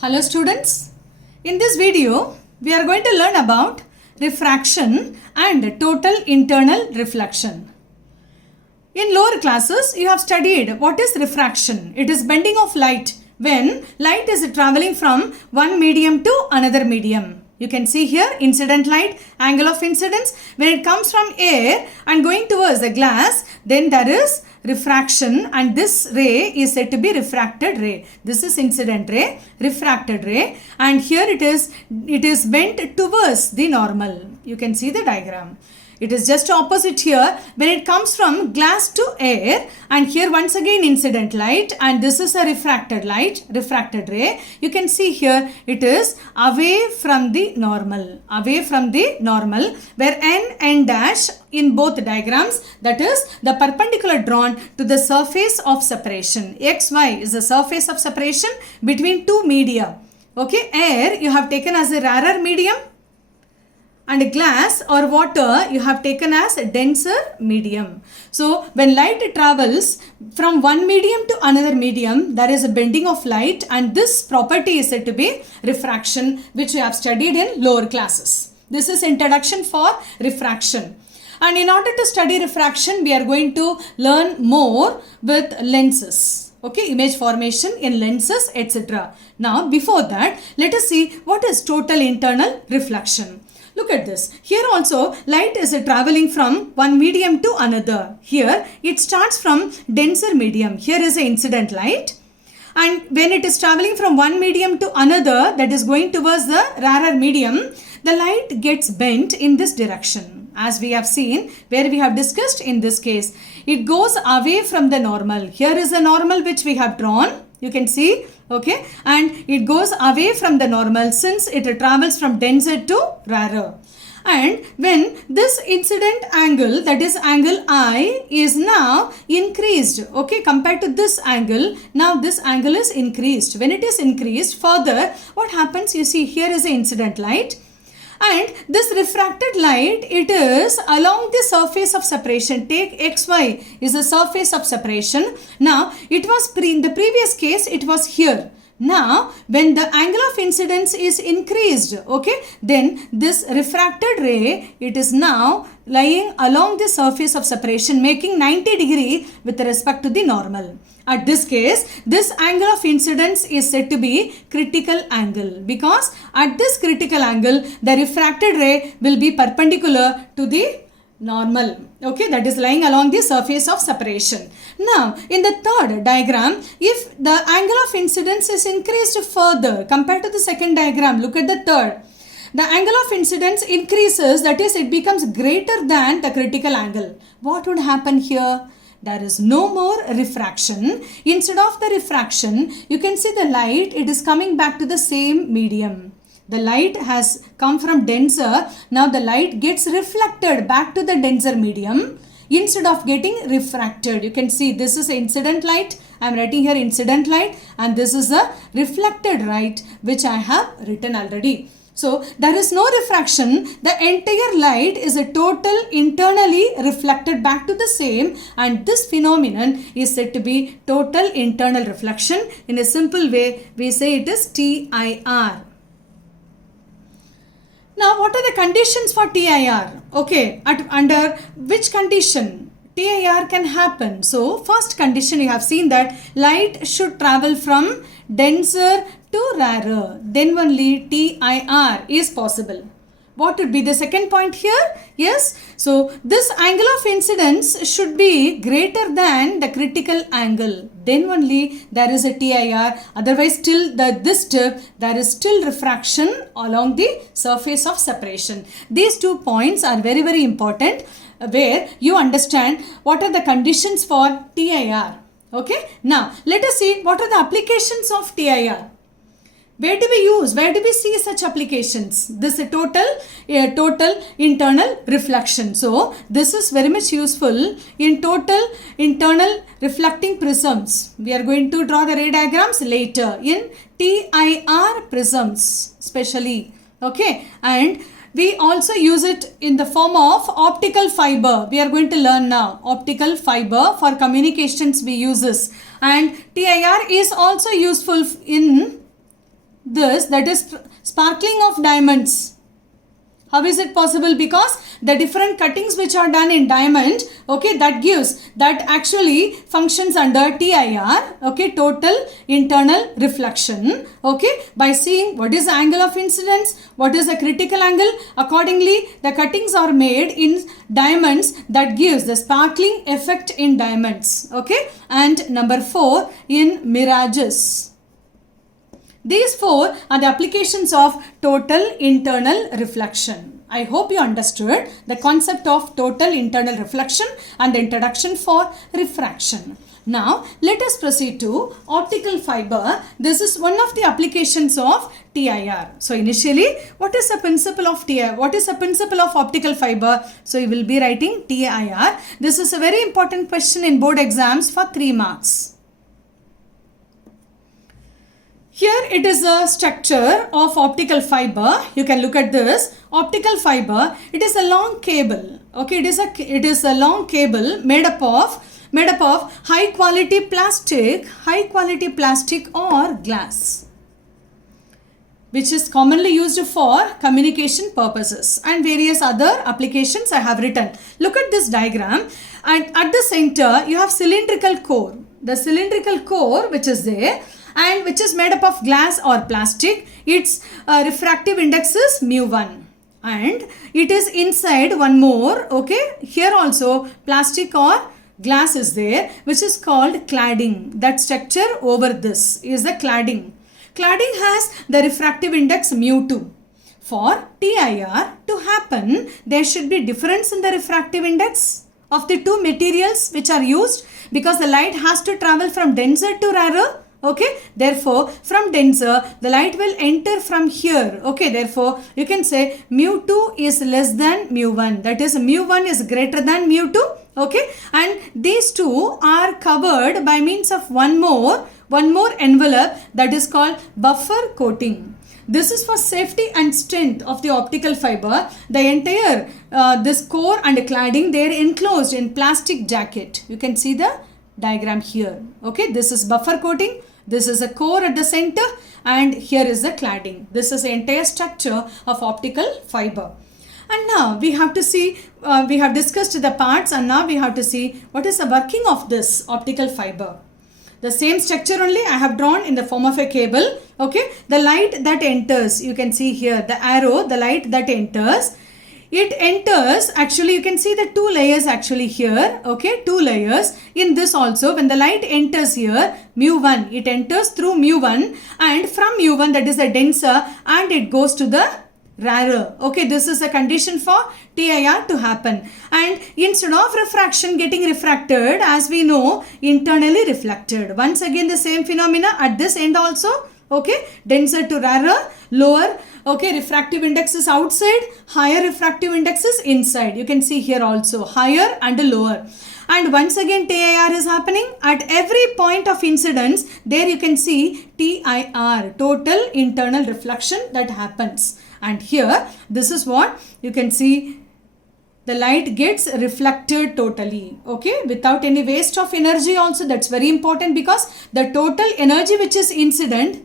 Hello students, in this video we are going to learn about refraction and total internal reflection. In lower classes you have studied what is refraction. It is bending of light when light is traveling from one medium to another medium. You can see here incident light, angle of incidence. When it comes from air and going towards the glass, then there is refraction and this ray is said to be refracted ray. This is incident ray, refracted ray, and here it is bent towards the normal. You can see the diagram. It is just opposite here when it comes from glass to air, and here once again incident light, and this is a refracted light, refracted ray. You can see here it is away from the normal, where n dash in both diagrams, that is the perpendicular drawn to the surface of separation. XY is the surface of separation between two media. Okay, air you have taken as a rarer medium, and glass or water you have taken as a denser medium. So when light travels from one medium to another medium, there is a bending of light, and this property is said to be refraction, which we have studied in lower classes. This is introduction for refraction. And in order to study refraction, we are going to learn more with lenses. Okay, image formation in lenses, etc. Now before that, let us see what is total internal reflection. Look at this. Here also light is traveling from one medium to another. Here it starts from denser medium. Here is the incident light. And when it is traveling from one medium to another, that is going towards the rarer medium, the light gets bent in this direction. As we have seen, where we have discussed in this case, it goes away from the normal. Here is the normal which we have drawn. You can see, okay, and it goes away from the normal since it travels from denser to rarer. And when this incident angle, that is angle I, is now increased, okay, compared to this angle, now this angle is increased. When it is increased further, what happens? You see here is the incident light. And this refracted light, it is along the surface of separation. Take XY is the surface of separation. Now, it was in the previous case, it was here. Now, when the angle of incidence is increased, okay, then this refracted ray, it is now lying along the surface of separation, making 90 degree with respect to the normal. At this case, this angle of incidence is said to be critical angle, because at this critical angle, the refracted ray will be perpendicular to the normal, okay, that is lying along the surface of separation. Now, in the third diagram, if the angle of incidence is increased further compared to the second diagram, look at the third. The angle of incidence increases, that is, it becomes greater than the critical angle. What would happen here? There is no more refraction. Instead of the refraction, you can see the light, it is coming back to the same medium. The light has come from denser. Now the light gets reflected back to the denser medium instead of getting refracted. You can see this is incident light. I am writing here incident light, and this is the reflected light which I have written already. So there is no refraction. The entire light is a total internally reflected back to the same, and this phenomenon is said to be total internal reflection. In a simple way, we say it is TIR. Now, what are the conditions for TIR? Okay, under which condition TIR can happen? So, first condition, you have seen that light should travel from denser to rarer. Then only TIR is possible. What would be the second point here? Yes, so this angle of incidence should be greater than the critical angle. Then only there is a TIR. Otherwise, till this step, there is still refraction along the surface of separation. These 2 points are very, very important, where you understand what are the conditions for TIR. Okay, now let us see what are the applications of TIR. Where do we see such applications? This is total internal reflection. So this is very much useful in total internal reflecting prisms. We are going to draw the ray diagrams later in TIR prisms especially. Okay, and we also use it in the form of optical fiber. We are going to learn now optical fiber for communications we use this, and TIR is also useful in this, that is sparkling of diamonds. How is it possible? Because the different cuttings which are done in diamond, okay, that actually functions under TIR, okay, total internal reflection, okay, by seeing what is the angle of incidence, what is the critical angle. Accordingly, the cuttings are made in diamonds, that gives the sparkling effect in diamonds, okay. And number 4, in mirages. These 4 are the applications of total internal reflection. I hope you understood the concept of total internal reflection and the introduction for refraction. Now, let us proceed to optical fiber. This is one of the applications of TIR. So, initially, what is the principle of TIR? What is the principle of optical fiber? So, you will be writing TIR. This is a very important question in board exams for 3 marks. Here it is a structure of optical fiber. You can look at this. Optical fiber, it is a long cable. Okay, it is a long cable made up of high quality plastic or glass, which is commonly used for communication purposes, and various other applications I have written. Look at this diagram, and at the center you have cylindrical core. The cylindrical core which is there, and which is made up of glass or plastic. Its refractive index is mu1, and it is inside one more, okay, here also plastic or glass is there, which is called cladding. That structure over this is the cladding. Cladding has the refractive index mu2. For TIR to happen, there should be difference in the refractive index of the two materials which are used, because the light has to travel from denser to rarer. Okay, therefore from denser the light will enter from here. Okay, therefore you can say mu2 is less than mu1, that is mu1 is greater than mu2. Okay, and these two are covered by means of one more envelope, that is called buffer coating. This is for safety and strength of the optical fiber. The entire this core and cladding, they are enclosed in plastic jacket. You can see the diagram here. Okay, this is buffer coating, this is a core at the center, and here is the cladding. This is the entire structure of optical fiber. And now we have to see, we have discussed the parts, and now we have to see what is the working of this optical fiber. The same structure only I have drawn in the form of a cable. Okay, the light that enters, you can see here the arrow, the light that enters. It enters, actually you can see the 2 layers actually here, okay, 2 layers. In this also, when the light enters here, mu1, it enters through mu1, and from mu1, that is the denser, and it goes to the rarer. Okay, this is the condition for TIR to happen. And instead of refraction getting refracted, as we know, internally reflected. Once again the same phenomena at this end also. Okay, denser to rarer, lower, okay, refractive index is outside, higher refractive index is inside. You can see here also higher and lower. And once again TIR is happening at every point of incidence. There you can see TIR, total internal reflection, that happens. And here this is what you can see, the light gets reflected totally, okay, without any waste of energy also. That's very important, because the total energy which is incident,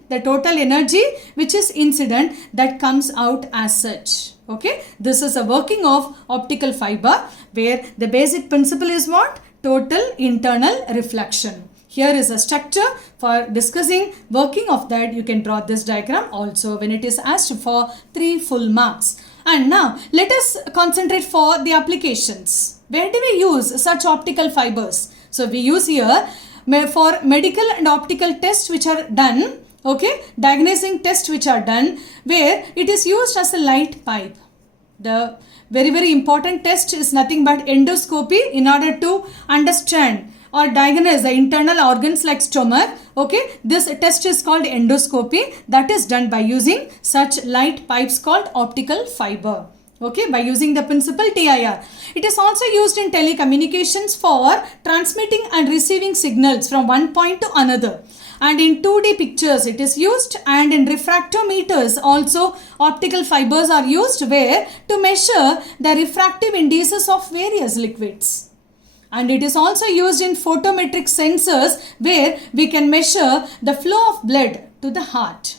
that comes out as such. Okay, this is a working of optical fiber, where the basic principle is what? Total internal reflection. Here is a structure for discussing working of that. You can draw this diagram also when it is asked for 3 full marks. And now let us concentrate for the applications. Where do we use such optical fibers? So we use here for medical and optical tests which are done, okay, diagnosing tests which are done, where it is used as a light pipe. The very important test is nothing but endoscopy, in order to understand or diagnose the internal organs like stomach. Okay, this test is called endoscopy. That is done by using such light pipes called optical fiber. Okay, by using the principle TIR. It is also used in telecommunications for transmitting and receiving signals from one point to another. And in 2D pictures it is used, and in refractometers also optical fibers are used, where to measure the refractive indices of various liquids. And it is also used in photometric sensors, where we can measure the flow of blood to the heart.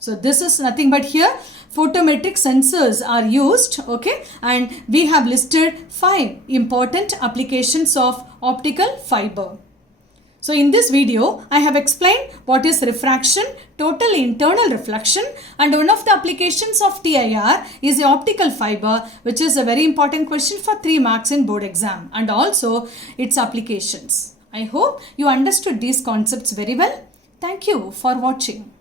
So this is nothing but here photometric sensors are used, okay, and we have listed 5 important applications of optical fiber. So in this video, I have explained what is refraction, total internal reflection, and one of the applications of TIR is the optical fiber, which is a very important question for 3 marks in board exam, and also its applications. I hope you understood these concepts very well. Thank you for watching.